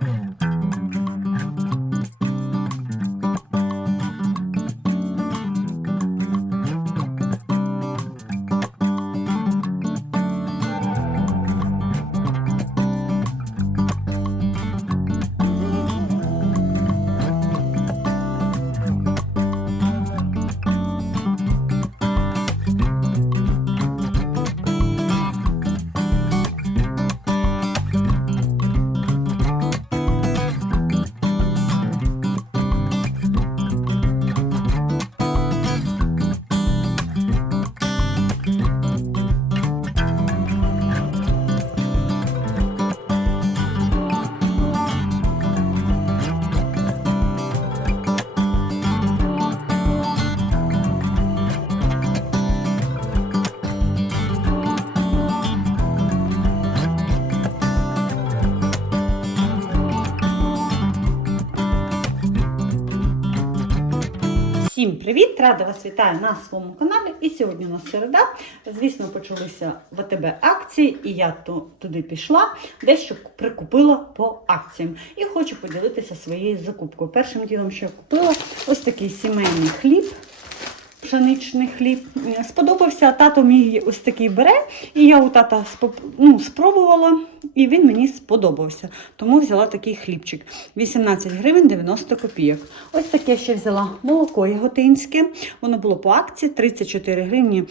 嗯。Всім привіт! Рада вас вітаю на своєму каналі. І сьогодні у нас середа. Звісно, почалися в АТБ акції, і я ту- туди пішла, дещо прикупила по акціям. І хочу поділитися своєю закупкою. Першим ділом, що я купила, ось такий сімейний хліб. Пшеничний хліб Е, сподобався. Тато мій ось такий бере, і я у тата ну, спробувала, і він мені сподобався. Тому взяла такий хлібчик. 18 гривень 90 копійок. Ось таке ще взяла молоко яготинське. Воно було по акції 34 гривні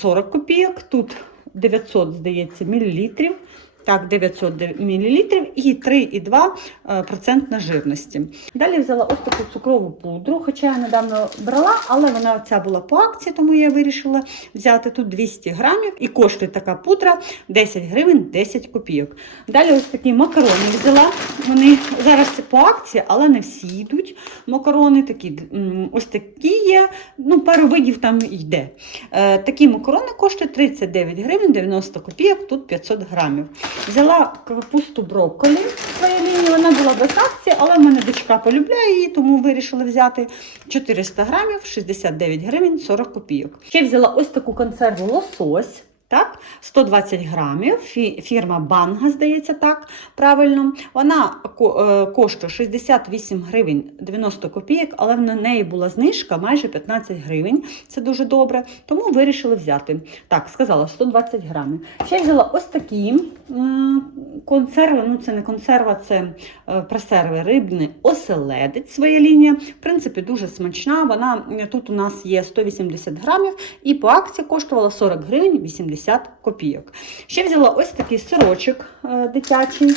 40 копійок. Тут 900, здається, мілілітрів. Так, 900 мл і 3,2% жирності. Далі взяла ось таку цукрову пудру, хоча я недавно брала, але вона ця була по акції, тому я вирішила взяти тут 200 грамів і коштує така пудра 10 гривень 10 копійок. Далі ось такі макарони взяла. Вони зараз по акції, але не всі йдуть. Макарони такі, ось такі є, ну пару видів там йде. Е, такі макарони коштують 39 гривень 90 копійок, тут 500 грамів. Взяла капусту брокколі своєї лінії, вона була без акції, але в мене дочка полюбляє її, тому вирішила взяти 400 грамів, 69 гривень 40 копійок. Ще взяла ось таку консерву лосось. Так, 120 грамів, фірма Банга, здається, так, правильно. Вона е, коштує 68 гривень 90 копійок, але на неї була знижка майже 15 гривень. Це дуже добре. Тому вирішили взяти. Так, сказала 120 грамів. Ще взяла ось такі консерви. Ну, це не консерва, це е, пресерви рибний оселедець, своя лінія. В принципі, дуже смачна. Вона тут у нас є 180 грамів і по акції коштувала 40 гривень 80 копійок. Ще взяла ось такий сирочок е, дитячий.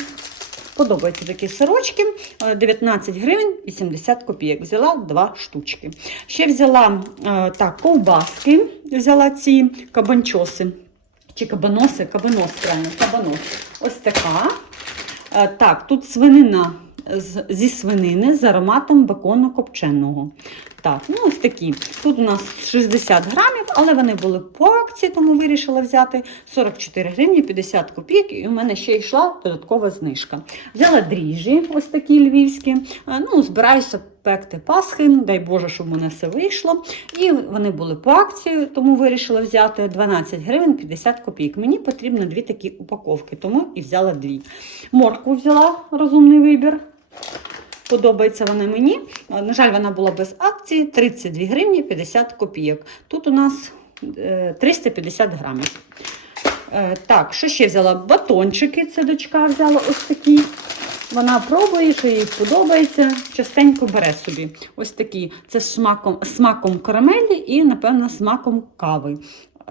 Подобаються такі сирочки. Е, 19 гривень 80 копійок. Взяла два штучки. Ще взяла е, так, ковбаски, взяла ці кабанчоси. Чи кабаноси, кабанос, правильно, кабанос. Ось така. Е, Так, тут свинина зі свинини з ароматом бекону копченого. Так, ну ось такі. Тут у нас 60 грамів, але вони були по акції, тому вирішила взяти 44 гривні 50 копійок, і у мене ще йшла додаткова знижка. Взяла дріжджі, ось такі львівські. Е, Ну, збираюся пекти Пасхи, дай Боже, щоб у мене все вийшло. І вони були по акції, тому вирішила взяти 12 гривень 50 копійок. Мені потрібно дві такі упаковки, тому і взяла дві. Моркву взяла розумний вибір. Подобається вона мені. Е, На жаль, вона була без акції 32 гривні 50 копійок. Тут у нас е, 350 грамів. Е, Так, що ще взяла? Батончики, це дочка взяла ось такі. Вона пробує, що їй подобається, частенько бере собі. Ось такі. Це з смаком, смаком карамелі і, напевно, смаком кави.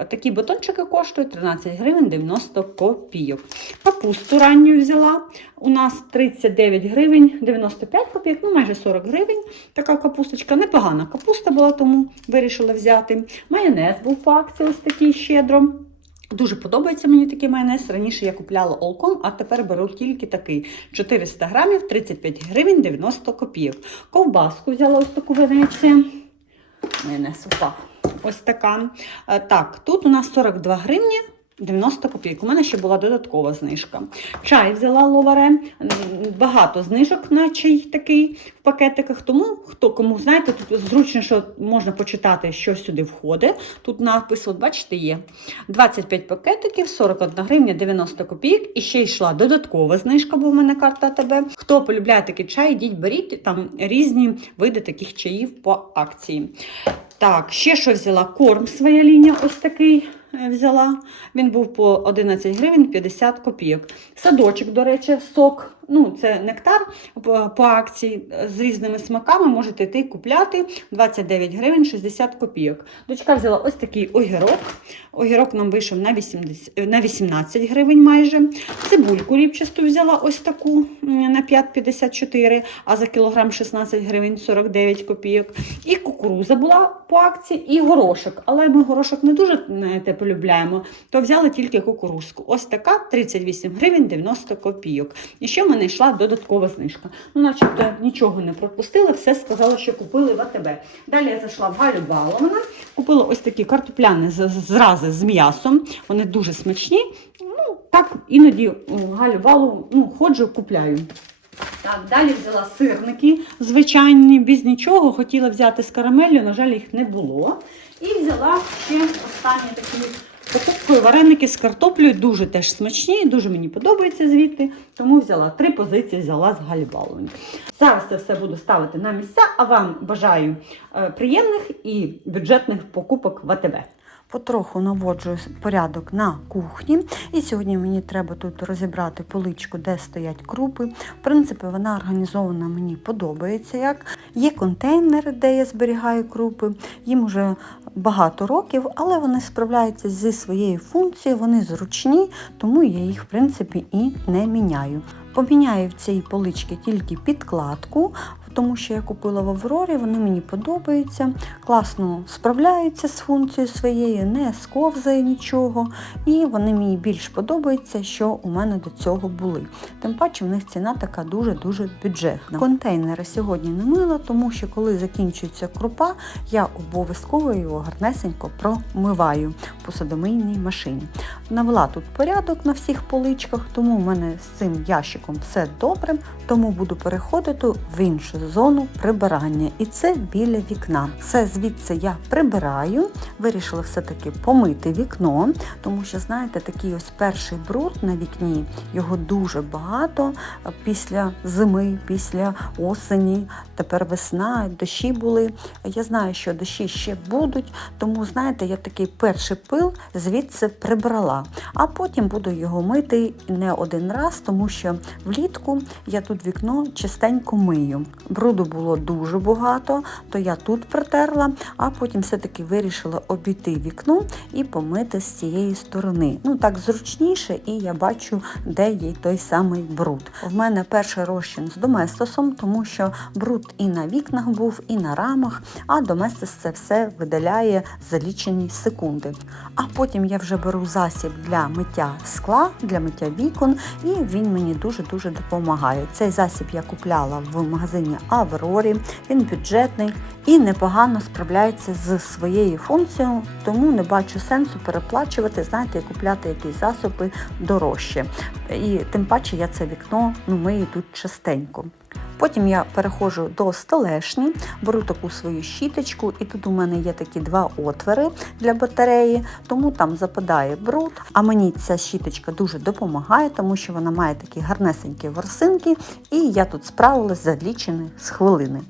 Такі батончики коштують 13 гривень 90 копійок. Капусту ранню взяла. У нас 39 гривень 95 копійок, ну майже 40 гривень. Така капусточка. Непогана капуста була, тому вирішила взяти. Майонез був по акції ось такий щедро. Дуже подобається мені такий майонез. Раніше я купляла олком, а тепер беру тільки такий 400 грамів, 35 гривень 90 копійок. Ковбаску взяла ось таку Венеція. Майонез упав. Ось така. Е, Так, тут у нас 42 гривні 90 копійок. У мене ще була додаткова знижка. Чай взяла ловаре, багато знижок на чай такий в пакетиках. Тому хто кому знаєте, тут зручно, що можна почитати, що сюди входить. Тут надпис, от бачите, є 25 пакетиків, 41 гривня, 90 копійок. І ще йшла додаткова знижка, бо в мене карта АТБ. Хто полюбляє такий чай, йдіть, беріть там різні види таких чаїв по акції. Так, ще що взяла? Корм своя лінія, ось такий взяла. Він був по 11 гривень 50 копійок. Садочок, до речі, сок. Ну, це нектар по, акції е, з різними смаками. Можете йти купляти 29 гривень 60 копійок. Дочка взяла ось такий огірок. Огірок нам вийшов на, 80, е, на 18 гривень майже. Цибульку ріпчасту взяла ось таку на 5,54, а за кілограм 16 гривень 49 копійок. І кукуруза була по акції, і горошок. Але ми горошок не дуже знаєте, полюбляємо, то взяли тільки кукурузку. Ось така 38 гривень 90 копійок. І ще в мене йшла додаткова знижка. Ну, начебто нічого не пропустили, все сказали, що купили в АТБ. Далі я зайшла в Галю Балована, купила ось такі картопляни зрази з м'ясом. Вони дуже смачні. Ну, так іноді у Галю Балову ну, ходжу, купляю. Так, далі взяла сирники звичайні, без нічого. Хотіла взяти з карамеллю, на жаль, їх не було. І взяла ще останні такі покупкою вареники з картоплею. Дуже теж смачні, дуже мені подобається звідти. Тому взяла три позиції, взяла з гальбалою. Зараз це все буду ставити на місця, а вам бажаю е, приємних і бюджетних покупок в АТБ. Потроху наводжу порядок на кухні. І сьогодні мені треба тут розібрати поличку, де стоять крупи. В принципі, вона організована, мені подобається. як. Є контейнери, де я зберігаю крупи. Їм вже багато років, але вони справляються зі своєю функцією, вони зручні, тому я їх, в принципі, і не міняю. Поміняю в цій поличці тільки підкладку, тому що я купила в Аврорі, вони мені подобаються, класно справляються з функцією своєю, не сковзає нічого, і вони мені більш подобаються, що у мене до цього були. Тим паче в них ціна така дуже-дуже бюджетна. Контейнери сьогодні не мила, тому що коли закінчується крупа, я обов'язково його гарнесенько промиваю в посудомийній машині. Навела тут порядок на всіх поличках, тому в мене з цим ящиком все добре, тому буду переходити в іншу зону прибирання. І це біля вікна. Все звідси я прибираю. Вирішила все-таки помити вікно, тому що, знаєте, такий ось перший бруд на вікні, його дуже багато після зими, після осені, тепер весна, дощі були. Я знаю, що дощі ще будуть, тому, знаєте, я такий перший пил звідси прибрала, а потім буду його мити не один раз, тому що влітку я тут вікно частенько мию. Бруду було дуже багато, то я тут протерла, а потім все-таки вирішила обійти вікно і помити з цієї сторони. Ну так зручніше, і я бачу, де є той самий бруд. В мене перший розчин з доместосом, тому що бруд і на вікнах був, і на рамах, а доместос це все видаляє за лічені секунди. А потім я вже беру засіб для миття скла, для миття вікон, і він мені дуже-дуже допомагає. Цей засіб я купляла в магазині Аврорі, він бюджетний і непогано справляється з своєю функцією, тому не бачу сенсу переплачувати, знаєте, і купляти якісь засоби дорожче. І тим паче я це вікно ну, мию тут частенько. Потім я переходжу до столешні, беру таку свою щіточку, і тут у мене є такі два отвори для батареї, тому там западає бруд. А мені ця щіточка дуже допомагає, тому що вона має такі гарнесенькі ворсинки, і я тут справилась за лічені з хвилини.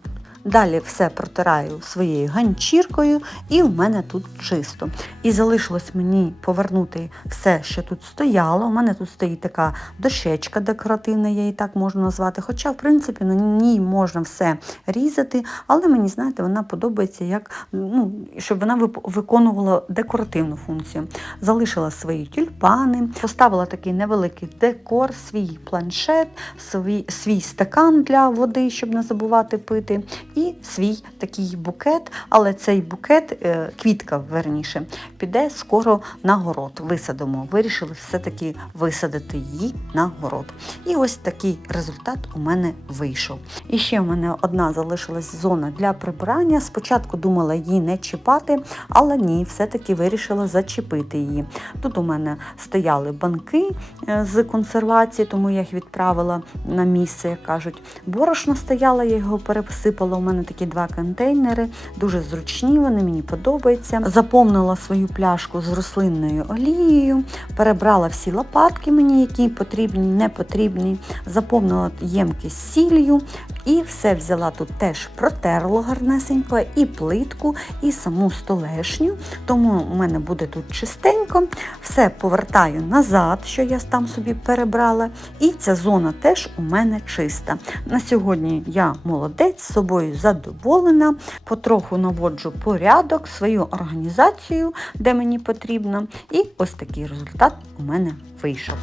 Далі все протираю своєю ганчіркою, і в мене тут чисто. І залишилось мені повернути все, що тут стояло. У мене тут стоїть така дощечка декоративна, я її так можу назвати. Хоча, в принципі, на ній можна все різати, але мені, знаєте, вона подобається, як, ну, щоб вона виконувала декоративну функцію. Залишила свої тюльпани, поставила такий невеликий декор, свій планшет, свій, свій стакан для води, щоб не забувати пити. І свій такий букет, але цей букет, е, квітка верніше, піде скоро на город. Висадимо. Вирішили все-таки висадити її на город. І ось такий результат у мене вийшов. І ще в мене одна залишилась зона для прибирання. Спочатку думала її не чіпати, але ні, все-таки вирішила зачепити її. Тут у мене стояли банки е, з консервації, тому я їх відправила на місце, як кажуть. Борошно стояло, я його пересипала. Мене такі два контейнери, дуже зручні, вони мені подобаються. Заповнила свою пляшку з рослинною олією, перебрала всі лопатки мені, які потрібні, не потрібні, заповнила ємкість сіллю і все взяла тут теж протерло гарнесенько, і плитку, і саму столешню. Тому у мене буде тут чистенько. Все повертаю назад, що я там собі перебрала. І ця зона теж у мене чиста. На сьогодні я молодець, з собою задоволена, потроху наводжу порядок, свою організацію, де мені потрібно. І ось такий результат у мене вийшов.